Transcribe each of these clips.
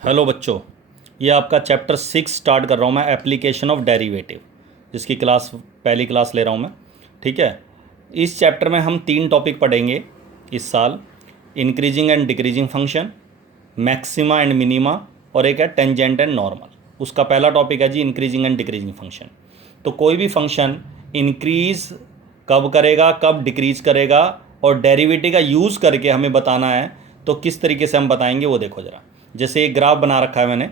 Hello बच्चों, ये आपका चैप्टर 6 स्टार्ट कर रहा हूँ मैं, एप्लीकेशन ऑफ डेरिवेटिव, जिसकी पहली क्लास ले रहा हूँ मैं। ठीक है। इस चैप्टर में हम 3 टॉपिक पढ़ेंगे इस साल। Increasing and decreasing function, maxima and minima, और एक है टेंजेंट एंड नॉर्मल। उसका पहला टॉपिक है जी इंक्रीजिंग एंड डिक्रीजिंग फंक्शन। तो कोई भी फंक्शन इंक्रीज कब करेगा, कब डिक्रीज करेगा, और डेरिवेटिव का यूज़ करके हमें बताना है। तो किस तरीके से हम बताएंगे वो देखो ज़रा। जैसे एक ग्राफ बना रखा है मैंने।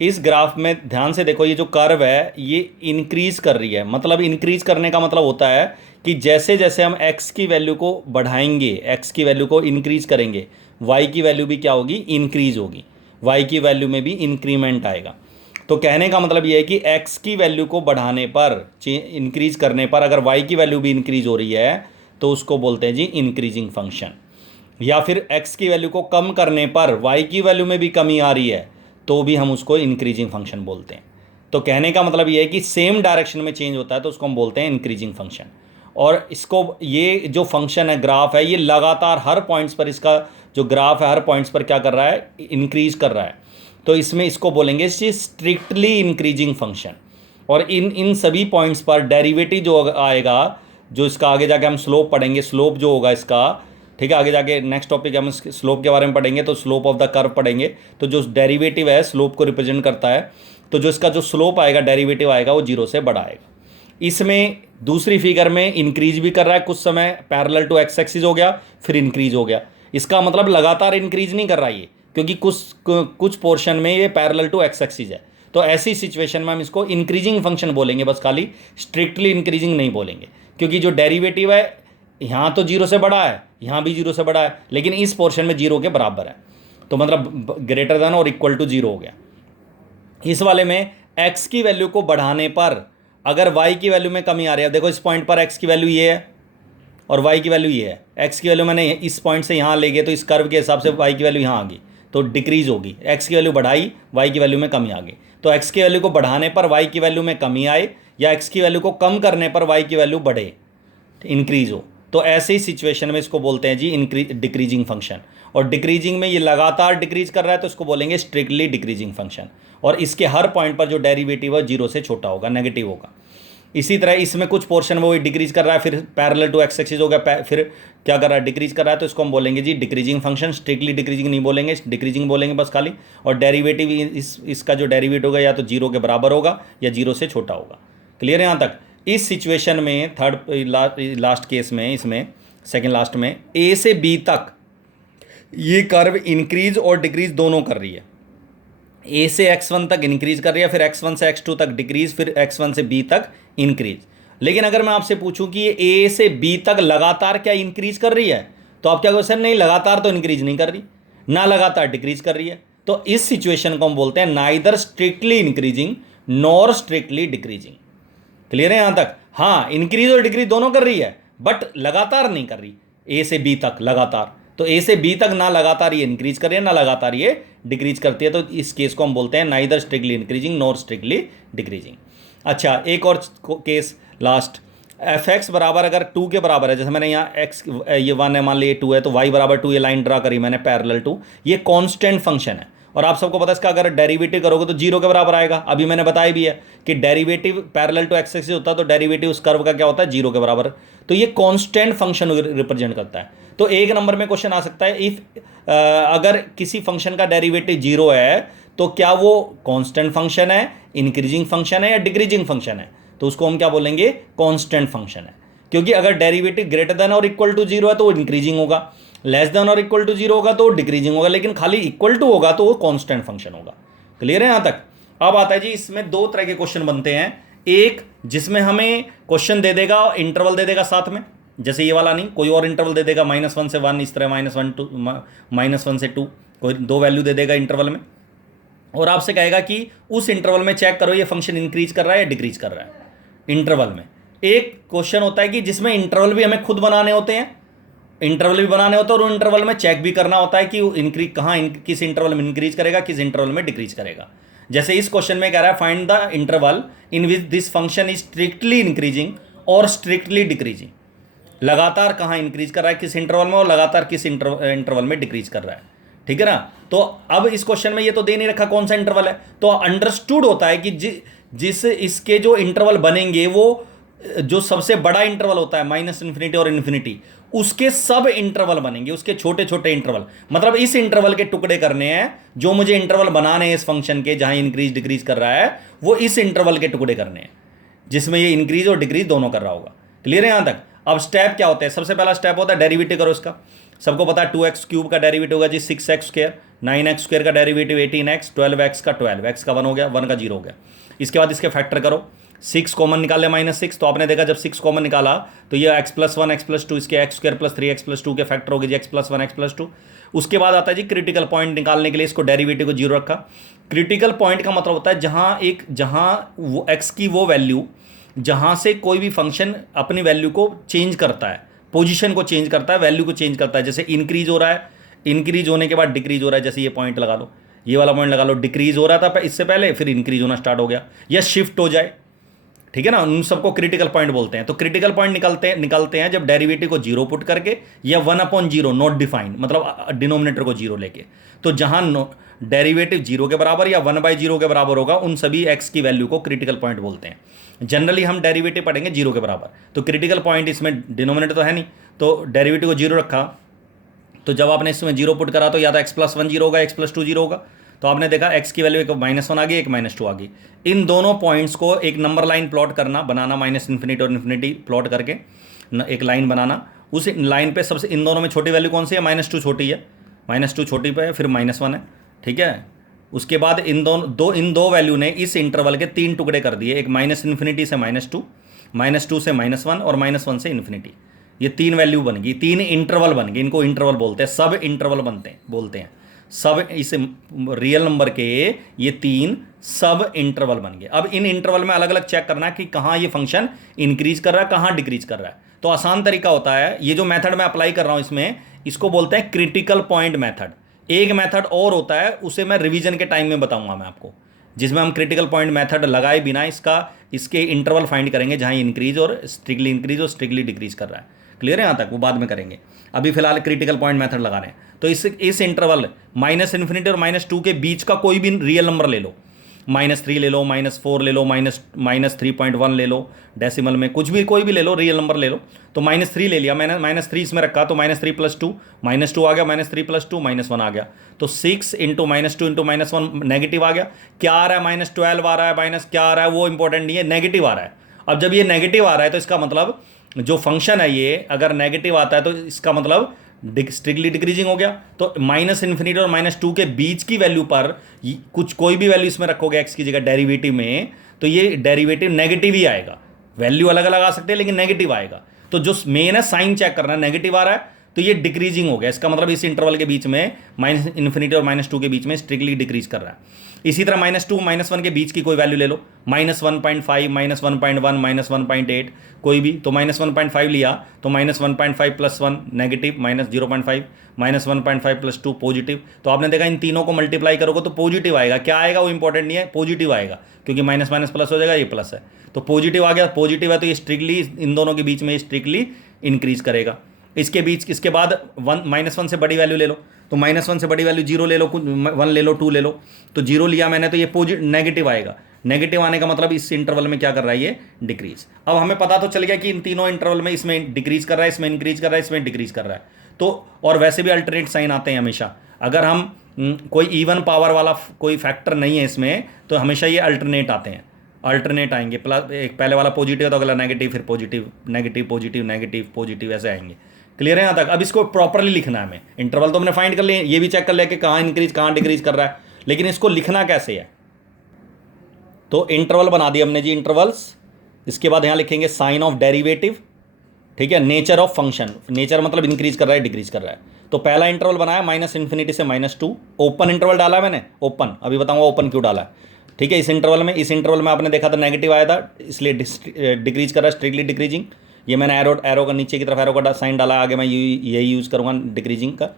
इस ग्राफ में ध्यान से देखो, ये जो कर्व है ये इंक्रीज कर रही है। मतलब इंक्रीज करने का मतलब होता है कि जैसे जैसे हम x की वैल्यू को बढ़ाएंगे, x की वैल्यू को इंक्रीज करेंगे, y की वैल्यू भी क्या होगी, इंक्रीज होगी। y की वैल्यू में भी इंक्रीमेंट आएगा। तो कहने का मतलब ये है कि x की वैल्यू को बढ़ाने पर, इंक्रीज करने पर, अगर y की वैल्यू भी इंक्रीज हो रही है तो उसको बोलते हैं जी इंक्रीजिंग फंक्शन। या फिर x की वैल्यू को कम करने पर y की वैल्यू में भी कमी आ रही है तो भी हम उसको इंक्रीजिंग फंक्शन बोलते हैं। तो कहने का मतलब ये है कि सेम डायरेक्शन में चेंज होता है तो उसको हम बोलते हैं इंक्रीजिंग फंक्शन। और इसको, ये जो फंक्शन है, ग्राफ है, ये लगातार हर पॉइंट्स पर, इसका जो ग्राफ है हर पॉइंट्स पर क्या कर रहा है, इंक्रीज कर रहा है। तो इसमें इसको बोलेंगे स्ट्रिक्टली इंक्रीजिंग फंक्शन। और इन इन सभी पॉइंट्स पर डेरिवेटिव जो आएगा, जो इसका आगे जाके हम स्लोप पढ़ेंगे, स्लोप जो होगा इसका, ठीक है, आगे जाके नेक्स्ट टॉपिक हम स्लोप के बारे में पढ़ेंगे, तो स्लोप ऑफ द कर्व पढ़ेंगे। तो जो डेरिवेटिव है स्लोप को रिप्रेजेंट करता है, तो जो इसका जो स्लोप आएगा, डेरिवेटिव आएगा, वो जीरो से बड़ा आएगा। इसमें दूसरी फिगर में इंक्रीज भी कर रहा है, कुछ समय पैरेलल टू एक्स एक्सिस हो गया, फिर इंक्रीज हो गया। इसका मतलब लगातार इंक्रीज नहीं कर रहा ये, क्योंकि कुछ पोर्शन में ये पैरेलल टू एक्स एक्सिस है। तो ऐसी सिचुएशन में हम इसको इंक्रीजिंग फंक्शन बोलेंगे बस, खाली स्ट्रिक्टली इंक्रीजिंग नहीं बोलेंगे। क्योंकि जो डेरिवेटिव है यहाँ तो जीरो से बड़ा है, यहाँ भी जीरो से बड़ा है, लेकिन इस पोर्शन में जीरो के बराबर है। तो मतलब ग्रेटर देन और इक्वल टू जीरो हो गया। इस वाले में x की वैल्यू को बढ़ाने पर अगर y की वैल्यू में कमी आ रही है, देखो इस पॉइंट पर x की वैल्यू ये है और y की वैल्यू ये है। x की वैल्यू मैंने इस पॉइंट से यहाँ ले गए, तो इस कर्व के हिसाब से y की वैल्यू यहाँ आ गई, तो डिक्रीज होगी। x की वैल्यू बढ़ाई, y की वैल्यू में कमी आ गई। तो x की वैल्यू को बढ़ाने पर y की वैल्यू में कमी आए, या x की वैल्यू को कम करने पर y की वैल्यू बढ़े, इंक्रीज हो, तो ऐसे ही सिचुएशन में इसको बोलते हैं जी डिक्रीजिंग फंक्शन। और डिक्रीजिंग में ये लगातार डिक्रीज कर रहा है तो इसको बोलेंगे स्ट्रिक्टली डिक्रीजिंग फंक्शन। और इसके हर पॉइंट पर जो डेरिवेटिव है जीरो से छोटा होगा, नेगेटिव होगा। इसी तरह इसमें कुछ पोर्शन में वो डिक्रीज कर रहा है, फिर पैरेलल टू एक्स एक्सिस हो गया, फिर क्या कर रहा है, डिक्रीज कर रहा है, तो इसको हम बोलेंगे जी डिक्रीजिंग फंक्शन। स्ट्रिक्टली डिक्रीजिंग नहीं बोलेंगे, डिक्रीजिंग बोलेंगे बस खाली। और डेरिवेटिव इसका जो डेरिवेटिव होगा या तो जीरो के बराबर होगा या जीरो से छोटा होगा। क्लियर है यहाँ तक। इस सिचुएशन में थर्ड लास्ट केस में, इसमें सेकेंड लास्ट में, ए से बी तक ये कर्व इंक्रीज और डिक्रीज दोनों कर रही है। ए से x1 तक इंक्रीज कर रही है, फिर x1 से x2 तक डिक्रीज, फिर x1 से b तक इंक्रीज। लेकिन अगर मैं आपसे पूछूं कि ये a से b तक लगातार क्या इंक्रीज कर रही है, तो आप क्या कहोगे, सर नहीं, लगातार तो इंक्रीज नहीं कर रही, ना लगातार डिक्रीज कर रही है। तो इस सिचुएशन को हम बोलते हैं neither strictly increasing nor strictly decreasing. Clear है यहां तक। हाँ, इंक्रीज और डिक्रीज दोनों कर रही है, बट लगातार नहीं कर रही। ए से बी तक लगातार, तो ए से बी तक ना लगातार ये इंक्रीज कर रही है, ना लगातार ये डिक्रीज करती है। तो इस केस को हम बोलते हैं neither strictly increasing nor strictly decreasing. अच्छा, एक और केस लास्ट, एफ एक्स बराबर अगर 2 के बराबर है, जैसे मैंने यहाँ एक्स ये 1 है, मान लीजिए 2 है, तो वाई बराबर 2, ये लाइन ड्रा करी मैंने पैरेलल टू, ये कांस्टेंट फंक्शन है। और आप सबको पता है इसका अगर डेरिवेटिव करोगे तो जीरो के बराबर आएगा। अभी मैंने बताया भी है कि derivative parallel to X axis होता है, तो डेरिवेटिव उस कर्व का क्या होता है, जीरो के बराबर। तो ये कांस्टेंट फंक्शन रिप्रेजेंट करता है। तो एक नंबर में क्वेश्चन आ सकता है, इफ अगर किसी फंक्शन का डेरिवेटिव जीरो है तो क्या वो कांस्टेंट फंक्शन है, इंक्रीजिंग फंक्शन है, या डिक्रीजिंग फंक्शन है। तो उसको हम क्या बोलेंगे, कांस्टेंट फंक्शन है। क्योंकि अगर डेरिवेटिव ग्रेटर देन और इक्वल टू जीरो है तो वो इंक्रीजिंग होगा, लेस देन और इक्वल टू जीरो होगा तो डिक्रीजिंग होगा, लेकिन खाली इक्वल टू होगा तो वो कांस्टेंट फंक्शन होगा। क्लियर है यहां तक। अब आता है जी, इसमें दो तरह के क्वेश्चन बनते हैं। एक जिसमें हमें क्वेश्चन दे देगा, इंटरवल दे देगा साथ में, जैसे ये वाला नहीं, कोई और इंटरवल दे देगा, -1 से 1, इस तरह -1 से 2, कोई दो वैल्यू दे देगा इंटरवल में, और आपसे कहेगा कि उस इंटरवल में चेक करो ये फंक्शन इंक्रीज कर रहा है या डिक्रीज कर रहा है इंटरवल में। एक क्वेश्चन होता है कि जिसमें इंटरवल भी हमें खुद बनाने होते हैं, इंटरवल भी बनाने होता है, और इंटरवल में चेक भी करना होता है कि इंक्रीज कहाँ, किस इंटरवल में इंक्रीज करेगा, किस इंटरवल में डिक्रीज करेगा। जैसे इस क्वेश्चन में कह रहा है, find the interval in which this function is strictly increasing और स्ट्रिक्टली डिक्रीजिंग। लगातार कहाँ इंक्रीज कर रहा है, किस इंटरवल में, और लगातार किस इंटरवल में डिक्रीज कर रहा है। ठीक है ना। तो अब इस क्वेश्चन में ये तो दे नहीं रखा कौन सा इंटरवल है, तो अंडरस्टूड होता है कि जिस इसके जो इंटरवल बनेंगे वो जो सबसे बड़ा इंटरवल होता है माइनस इन्फिनिटी और इन्फिनिटी, उसके सब इंटरवल बनेंगे, उसके छोटे छोटे इंटरवल, मतलब इस इंटरवल के टुकड़े करने हैं जो मुझे इंटरवल बनाने हैं इस फंक्शन के जहां इंक्रीज डिक्रीज कर रहा है, वो इस इंटरवल के टुकड़े करने हैं जिसमें ये इंक्रीज और डिक्रीज दोनों कर रहा होगा। क्लियर है यहां तक। अब स्टेप क्या होता है, सबसे पहला स्टेप होता है डेरिवेटिव करो इसका। सबको पता है 2x क्यूब का डेरिवेटिव होगा जी 6x स्क्वायर, 9x स्क्वायर का डेरिवेटिव 18x, 12x का 12, x का 1 हो गया, 1 का 0 हो गया। इसके बाद इसके फैक्टर करो, 6 कॉमन निकाले -6, तो आपने देखा जब 6 कॉमन निकाला तो ये x+1 x+2 इसके x स्क्वायर प्लस 3x+2 के फैक्टर हो गए जी x+1 x+2। उसके बाद आता है जी क्रिटिकल पॉइंट निकालने के लिए इसको डेरिवेटिव को 0 रखा। क्रिटिकल पॉइंट का मतलब होता है जहां वो x की वो वैल्यू जहां से कोई भी फंक्शन अपनी वैल्यू को चेंज करता है, पोजीशन को चेंज करता है, वैल्यू को चेंज करता है। जैसे इंक्रीज हो रहा है, इंक्रीज होने के बाद डिक्रीज हो रहा है, जैसे ये पॉइंट लगा लो, ये वाला पॉइंट लगा लो, डिक्रीज हो रहा था इससे पहले, फिर इंक्रीज होना स्टार्ट हो गया, या शिफ्ट हो जाए, ठीक है ना, उन सबको क्रिटिकल पॉइंट बोलते हैं। तो क्रिटिकल पॉइंट निकलते हैं जब डेरिवेटिव को 0 पुट करके या 1/0 नॉट डिफाइंड, मतलब डिनोमिनेटर को 0 लेके। तो जहां डेरिवेटिव 0 के बराबर या 1/0 के बराबर होगा उन सभी x की वैल्यू को क्रिटिकल पॉइंट बोलते हैं। जनरली हम डेरिवेटिव पढ़ेंगे 0 के बराबर, तो क्रिटिकल पॉइंट इसमें डिनोमिनेटर तो है नहीं, तो डेरिवेटिव को 0 रखा, तो जब आपने इसमें 0 पुट करा तो या तो x+1 0 होगा, x+2 0 होगा। तो आपने देखा x की वैल्यू एक -1 आ गई, एक -2 आ गई। इन दोनों पॉइंट्स को एक नंबर लाइन प्लॉट करना, बनाना, माइनस इन्फिनिटी और इन्फिनिटी प्लॉट करके एक लाइन बनाना। उस लाइन पे सबसे इन दोनों में छोटी वैल्यू कौन सी है, -2 छोटी है, -2 छोटी पे है, फिर -1 है, ठीक है। उसके बाद इन दो वैल्यू ने इस इंटरवल के 3 टुकड़े कर दिए, एक माइनस इन्फिनिटी से -2, -2 से -1 और -1 से इन्फिनिटी। ये 3 वैल्यू बन गई, 3 इंटरवल बन गए, इनको इंटरवल बोलते हैं, सब इंटरवल बोलते हैं। सब इस रियल नंबर के ये 3 सब इंटरवल बन गए। अब इन इंटरवल में अलग अलग चेक करना है कि कहाँ ये फंक्शन इंक्रीज कर रहा है, कहाँ डिक्रीज कर रहा है। तो आसान तरीका होता है, ये जो मेथड मैं अप्लाई कर रहा हूँ इसमें, इसको बोलते हैं क्रिटिकल पॉइंट मेथड। एक मेथड और होता है, उसे मैं रिवीजन के टाइम में बताऊंगा मैं आपको, जिसमें हम क्रिटिकल पॉइंट मेथड लगाए बिना इसके इंटरवल फाइंड करेंगे जहाँ इंक्रीज और स्ट्रिक्टली डिक्रीज कर रहा है। क्लियर है यहाँ तक, वो बाद में करेंगे। अभी फिलहाल क्रिटिकल पॉइंट मेथड लगा रहे हैं। तो इस इंटरवल माइनस इन्फिनिटी और -2 के बीच का कोई भी रियल नंबर ले लो, -3 ले लो, -4 ले लो, -3.1 ले लो, डेसिमल में कुछ भी कोई भी ले लो, रियल नंबर ले लो। तो -3 ले लिया मैंने, -3 इसमें रखा, तो -3 + 2, -2 आ गया, -3 + 2 -1 आ गया। तो 6 × -2 × -1 नेगेटिव आ गया। क्या आ रहा है, -12 आ रहा है, माइनस क्या आ रहा है वो इंपॉर्टेंट नहीं है, नेगेटिव आ रहा है। अब जब ये नेगेटिव आ रहा है तो इसका मतलब जो फंक्शन है ये अगर नेगेटिव आता है तो इसका मतलब स्ट्रिक्टली डिक्रीजिंग हो गया। तो माइनस इन्फिनिटी और -2 के बीच की वैल्यू पर कोई भी वैल्यू इसमें रखोगे x की जगह डेरिवेटिव में, तो ये डेरिवेटिव नेगेटिव ही आएगा। वैल्यू अलग अलग आ सकते हैं लेकिन नेगेटिव आएगा। तो जो मेन है साइन चेक करना, नेगेटिव आ रहा है तो ये डिक्रीजिंग हो गया, इसका मतलब इस इंटरवल के बीच में माइनस इन्फिनिटी और -2 के बीच में स्ट्रिक्टली डिक्रीज कर रहा है। इसी तरह -2 -1 के बीच की कोई वैल्यू ले लो, -1.5 -1.1 -1.8 कोई भी, तो -1.5 लिया तो -1.5 + 1 नेगेटिव, -0.5 -1.5 + 2 पॉजिटिव। तो आपने देखा इन तीनों को मल्टीप्लाई करोगे तो पॉजिटिव आएगा। क्या आएगा वो इंपॉर्टेंट नहीं है, पॉजिटिव आएगा, क्योंकि माइनस माइनस प्लस हो जाएगा, ये प्लस है तो पॉजिटिव आ गया। पॉजिटिव है तो ये स्ट्रिक्टली इन दोनों के बीच में स्ट्रिक्टली इंक्रीज करेगा। इसके बाद -1 से बड़ी वैल्यू ले लो, तो -1 से बड़ी वैल्यू 0 ले लो, 1 ले लो, 2 ले लो, तो 0 लिया मैंने तो ये नेगेटिव आएगा। नेगेटिव आने का मतलब इस इंटरवल में क्या कर रहा है, ये डिक्रीज। अब हमें पता तो चल गया कि इन तीनों इंटरवल में इसमें डिक्रीज कर रहा है, इसमें इंक्रीज कर रहा है, इसमें डिक्रीज कर रहा है। तो और वैसे भी अल्टरनेट साइन आते हैं हमेशा। अगर हम कोई इवन पावर वाला कोई फैक्टर नहीं है इसमें तो हमेशा ये अल्टरनेट आते हैं, अल्टरनेट आएंगे। प्लस एक पहले वाला पॉजिटिव तो अगला नेगेटिव, फिर positive negative positive negative positive, ऐसे आएंगे। क्लियर है यहाँ तक। अब इसको प्रॉपरली लिखना है हमें। इंटरवल तो हमने फाइंड कर लिए, ये भी चेक कर लिया कि कहाँ इंक्रीज कहाँ डिक्रीज कर रहा है, लेकिन इसको लिखना कैसे है। तो इंटरवल बना दिया हमने जी, इंटरवल्स। इसके बाद यहाँ लिखेंगे साइन ऑफ डेरिवेटिव, ठीक है। नेचर ऑफ फंक्शन, नेचर मतलब इंक्रीज कर रहा है डिक्रीज कर रहा है। तो पहला इंटरवल बनाया -इन्फिनिटी से -2, ओपन इंटरवल डाला मैंने, ओपन, अभी बताऊंगा ओपन क्यों डाला है, ठीक है। इस इंटरवल में आपने देखा था नेगेटिव आया था, इसलिए डिक्रीज कर रहा है, स्ट्रिक्टली डिक्रीजिंग। ये मैंने एरो का नीचे की तरफ एरो का साइन डाला, आगे मैं यही यूज़ करूँगा डिक्रीजिंग का।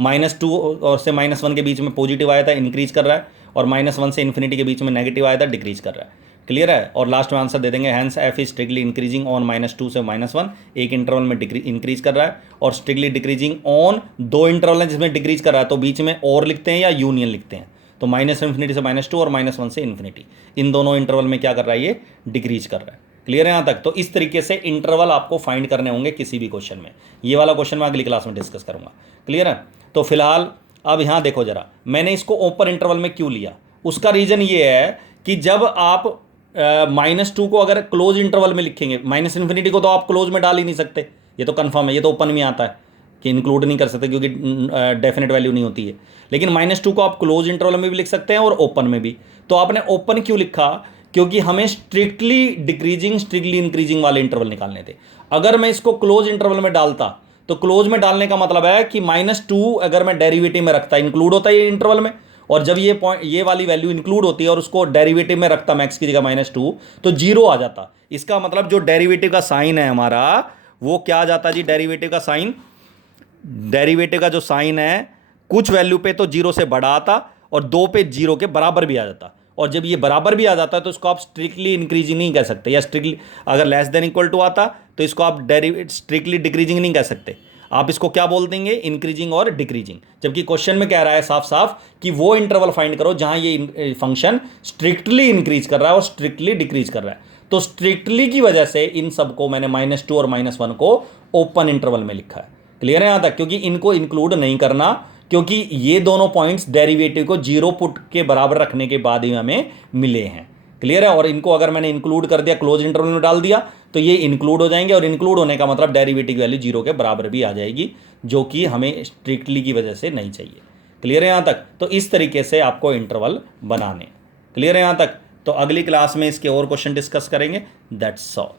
-2 और से -1 के बीच में पॉजिटिव आया था, इंक्रीज कर रहा है, और -1 से इन्फिनिटी के बीच में नेगेटिव आया था, डिक्रीज कर रहा है, क्लियर है, और लास्ट में आंसर दे देंगे hence f is strictly increasing on -2 से -1, एक इंटरवल में इंक्रीज कर रहा है, और स्ट्रिक्टली डिक्रीजिंग ऑन दो इंटरवल है जिसमें डिक्रीज कर रहा है, तो बीच में और लिखते हैं या यूनियन लिखते हैं, तो -∞ से -2 और -1 से इन्फिनिटी, इन दोनों इंटरवल में क्या कर रहा है, ये डिक्रीज कर रहा है। क्लियर है यहाँ तक। तो इस तरीके से इंटरवल आपको फाइंड करने होंगे किसी भी क्वेश्चन में, ये वाला क्वेश्चन मैं अगली क्लास में डिस्कस करूंगा। क्लियर है। तो फिलहाल अब यहाँ देखो जरा, मैंने इसको ओपन इंटरवल में क्यों लिया, उसका रीजन ये है कि जब आप -2 को अगर क्लोज इंटरवल में लिखेंगे, ∞ को तो आप क्लोज में डाल ही नहीं सकते, ये तो कंफर्म है, ये तो ओपन में आता है कि इंक्लूड नहीं कर सकते क्योंकि डेफिनेट वैल्यू नहीं होती है। लेकिन -2 को आप क्लोज इंटरवल में भी लिख सकते हैं और ओपन में भी। तो आपने ओपन क्यों लिखा, क्योंकि हमें स्ट्रिक्टली डिक्रीजिंग स्ट्रिक्टली इंक्रीजिंग वाले इंटरवल निकालने थे। अगर मैं इसको क्लोज इंटरवल में डालता, तो क्लोज में डालने का मतलब है कि -2 अगर मैं डेरिवेटिव में रखता, इंक्लूड होता है ये इंटरवल में, और जब ये पॉइंट ये वाली वैल्यू इंक्लूड होती है और उसको डेरिवेटिव में रखता मैक्स की जगह -2, तो 0 आ जाता। इसका मतलब जो डेरिवेटिव का साइन है हमारा वो क्या आ जाता जी, डेरिवेटिव का साइन, डेरिवेटिव का जो साइन है कुछ वैल्यू पे तो 0 से बड़ा आता और 2 पे 0 के बराबर भी आ जाता। और जब ये बराबर भी आ जाता है तो इसको आप स्ट्रिक्टली इंक्रीजिंग नहीं कह सकते, या स्ट्रिक्टली अगर लेस देन इक्वल टू आता तो इसको आप स्ट्रिक्टली डिक्रीजिंग नहीं कह सकते, आप इसको क्या बोल देंगे, इंक्रीजिंग और डिक्रीजिंग। जबकि क्वेश्चन में कह रहा है साफ साफ कि वो इंटरवल फाइंड करो जहां ये फंक्शन स्ट्रिक्टली इंक्रीज कर रहा है और स्ट्रिक्टली डिक्रीज कर रहा है। तो स्ट्रिक्टली की वजह से इन सबको मैंने -2 और -1 को ओपन इंटरवल में लिखा है। क्लियर है यहां तक, क्योंकि इनको इंक्लूड नहीं करना, क्योंकि ये दोनों पॉइंट्स डेरिवेटिव को 0 पुट के बराबर रखने के बाद ही हमें मिले हैं। क्लियर है। और इनको अगर मैंने इंक्लूड कर दिया, क्लोज इंटरवल में डाल दिया, तो ये इंक्लूड हो जाएंगे, और इंक्लूड होने का मतलब डेरिवेटिव वैल्यू 0 के बराबर भी आ जाएगी, जो कि हमें स्ट्रिक्टली की वजह से नहीं चाहिए। क्लियर है यहाँ तक। तो इस तरीके से आपको इंटरवल बनाने। क्लियर है यहाँ तक। तो अगली क्लास में इसके और क्वेश्चन डिस्कस करेंगे। That's all.